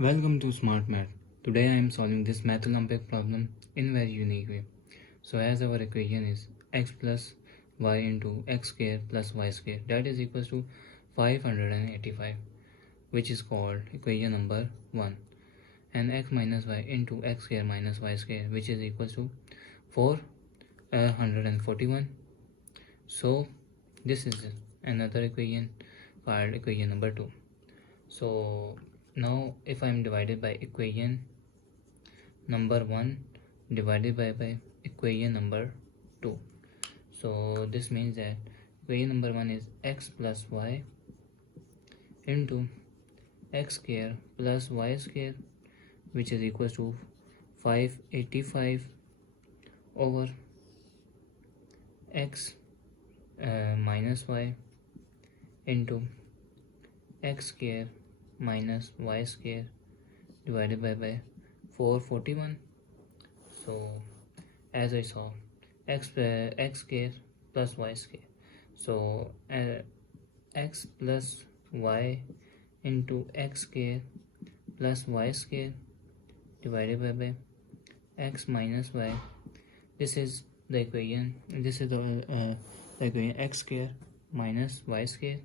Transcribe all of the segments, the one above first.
Welcome to Smart Math. Today I am solving this math Olympiad problem in very unique way. So as our equation is x plus y into x square plus y square, that is equals to 585, which is called equation number 1, and x minus y into x square minus y square, which is equals to 441. So this is another equation called equation number 2. So now if I am divided by equation number 1 divided by equation number 2, so this means that equation number 1 is x plus y into x square plus y square, which is equals to 585 over x minus y into x square minus y square divided by 441. So as I saw, x square plus y square, so x plus y into x square plus y square divided by x minus y. This is the equation. This is the equation x square minus y square,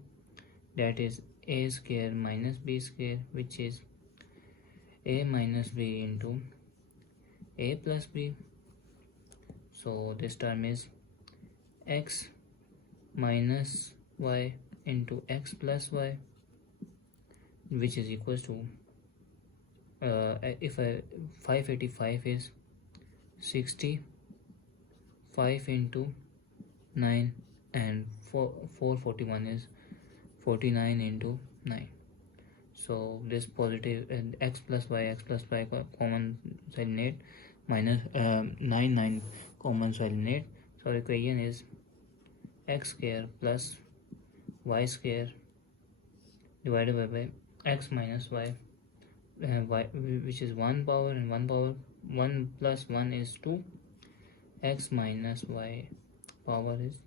that is a square minus b square, which is a minus b into a plus b. So this term is x minus y into x plus y, which is equals to 585 is 65 into 9, and 441 is 49 into 9. So this positive x plus y common eliminate, minus 9 common eliminate. So equation is x square plus y square divided by x minus y, which is 1 power, and 1 power 1 plus 1 is 2. X minus y power is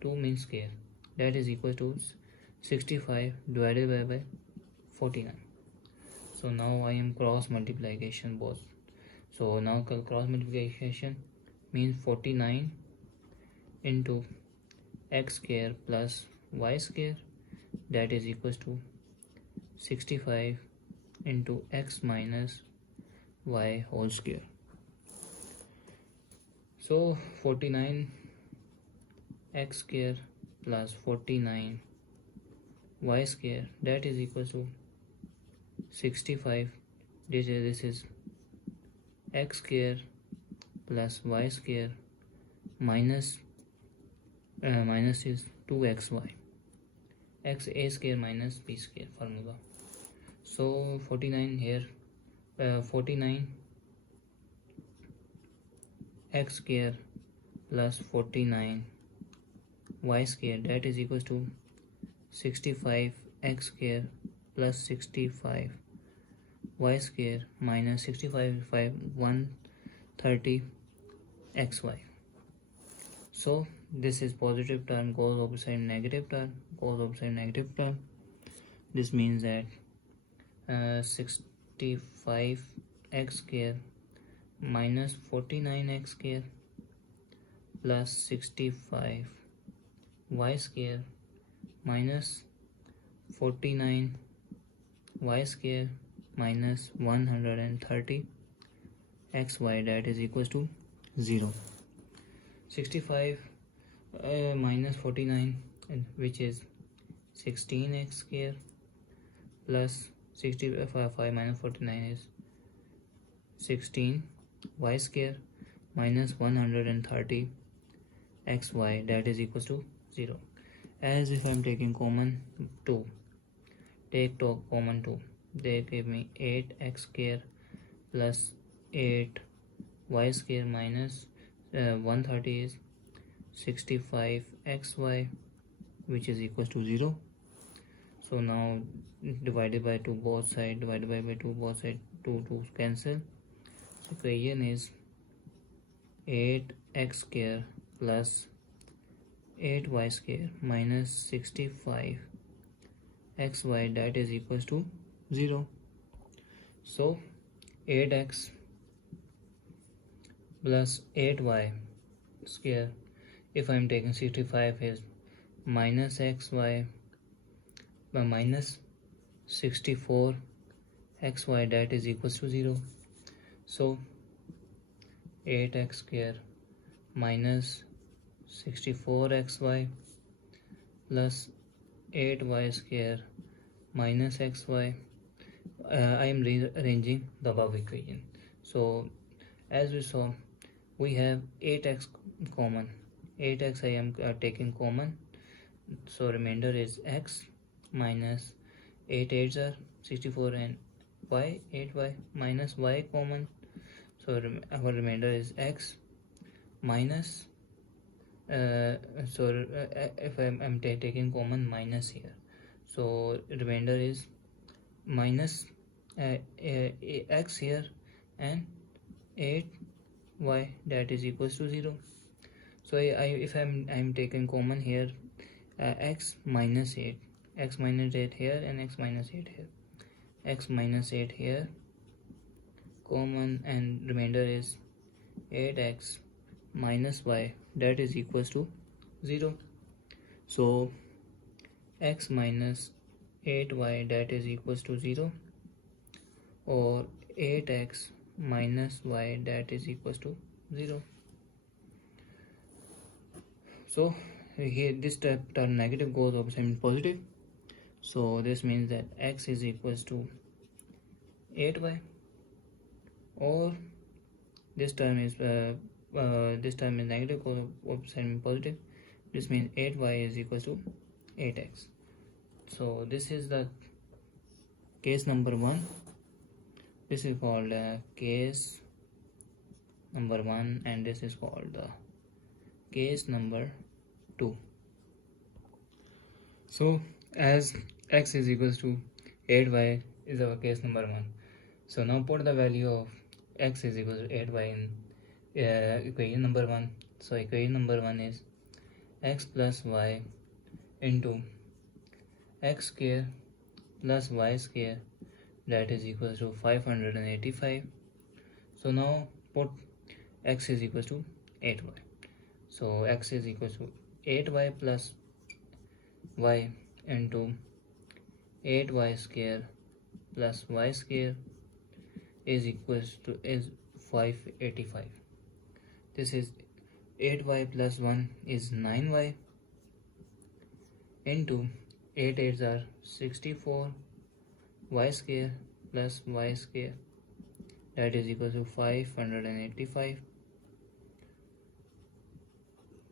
2 means square, that is equal to 65 divided by 49. So now I am cross multiplication both. So now cross multiplication means 49 into x square plus y square, that is equals to 65 into x minus y whole square. So 49 x square plus 49 y square, that is equal to 65. This is x square plus y square minus is 2xy, x a square minus b square formula. So 49 here, 49 x square plus 49 y square, that is equals to 65 x square plus 65 y square minus 65 130 xy. So this is positive term goes opposite negative term, This means that 65 x square minus 49 x square plus 65 y square minus 49 y square minus 130 xy, that is equals to 0. 65 minus 49, which is 16x square, plus 65 minus 49 is 16 y square minus 130 xy, that is equals to 0. As if I am taking common 2, take common 2, they give me 8x square plus 8 y square minus 130 is 65 xy, which is equals to 0. So now divided by 2 both side, 2 cancel. So equation is 8x square plus 8y square minus 65 xy, that is equals to 0. So 8x plus 8y square, if I am taking 65, is minus xy by minus 64 xy, that is equals to 0. So 8x square minus 64xy plus 8y square minus xy. I am rearranging the above equation. So as we saw, we have 8x common. 8x I am taking common, so remainder is x minus 8 8s are 64 and y 8y minus y common, so our remainder is x minus if I'm taking common minus here, so remainder is minus x here and 8y, that is equals to 0. So if I'm taking common here, x minus 8 here and x minus 8 here, x minus 8 here common, and remainder is 8x minus y, that is equals to 0. So x minus 8y, that is equals to 0, or 8x minus y, that is equals to 0. So here this term negative goes opposite means positive, so this means that x is equals to 8y, or this term is negative goes opposite means positive, this means 8y is equals to 8x. So this is the case number 1. This is called case number 1, and this is called the case number 2. So as x is equals to 8y is our case number 1. So now put the value of x is equals to 8y in equation number 1. So equation number 1 is x plus y into x square plus y square, that is equals to 585. So now put x is equals to 8y. So x is equals to 8y plus y into 8y square plus y square is equals to 585. This is 8y plus 1 is 9y into 8 8s are 64 y square plus y square, that is equal to 585.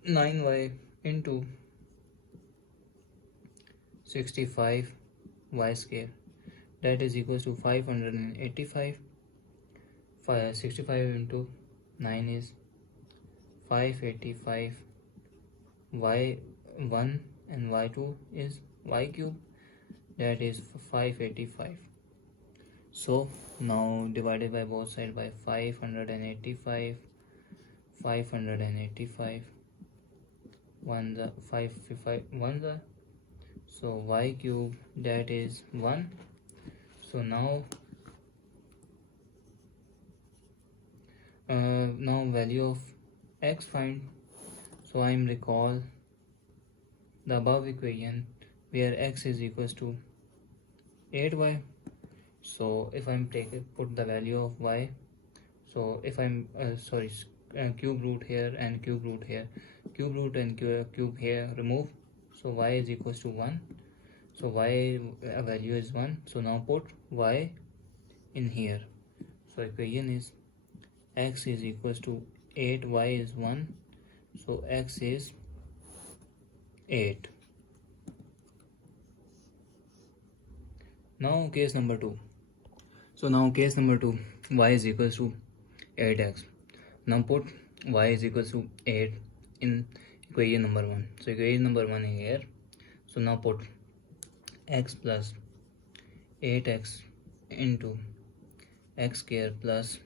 9y into 65 y square, that is equals to 585. 65 into 9 is 585. y1 and y2 is y cube, that is 585. So now divided by both sides by 585. 1 the 555 1 the, so y cube, that is 1. So now value of x find. So I am recall the above equation where x is equals to 8y. So if I'm put the value of y, so if I'm cube root here and cube root here, cube root and cube here remove, so y is equals to 1. So y value is 1. So now put y in here. So equation is x is equals to 8, y is 1, so x is 8. Now case number 2. So now case number 2, y is equals to 8x. Now put y is equals to 8 in equation number 1. So equation number 1 is here. So now put x plus 8x into x square plus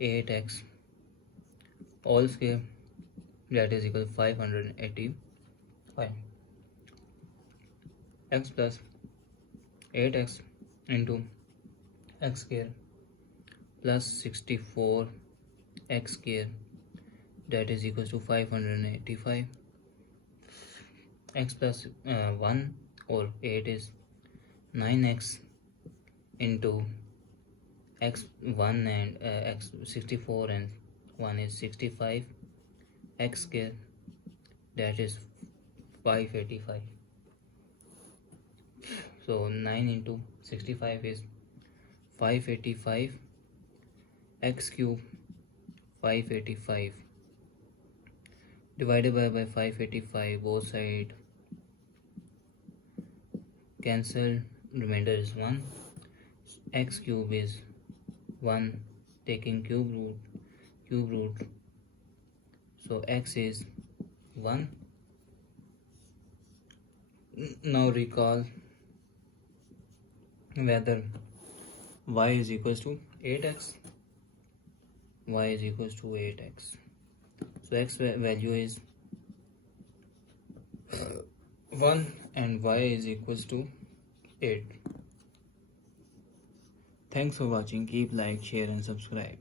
8x all square, that is equal to 585. X plus 8x into x square plus 64 x square, that is equals to 585. X plus 1 or 8 is 9x into x 1 and x 64 and 1 is 65 x square, that is 585. So 9 into 65 is 585 x cube, 585 divided by 585, both side cancel, remainder is 1. X cube is 1, taking cube root, so x is 1. Now recall whether y is equals to 8x, y is equals to 8x, so x value is 1 and y is equals to 8. Thanks for watching. Keep like, share and subscribe.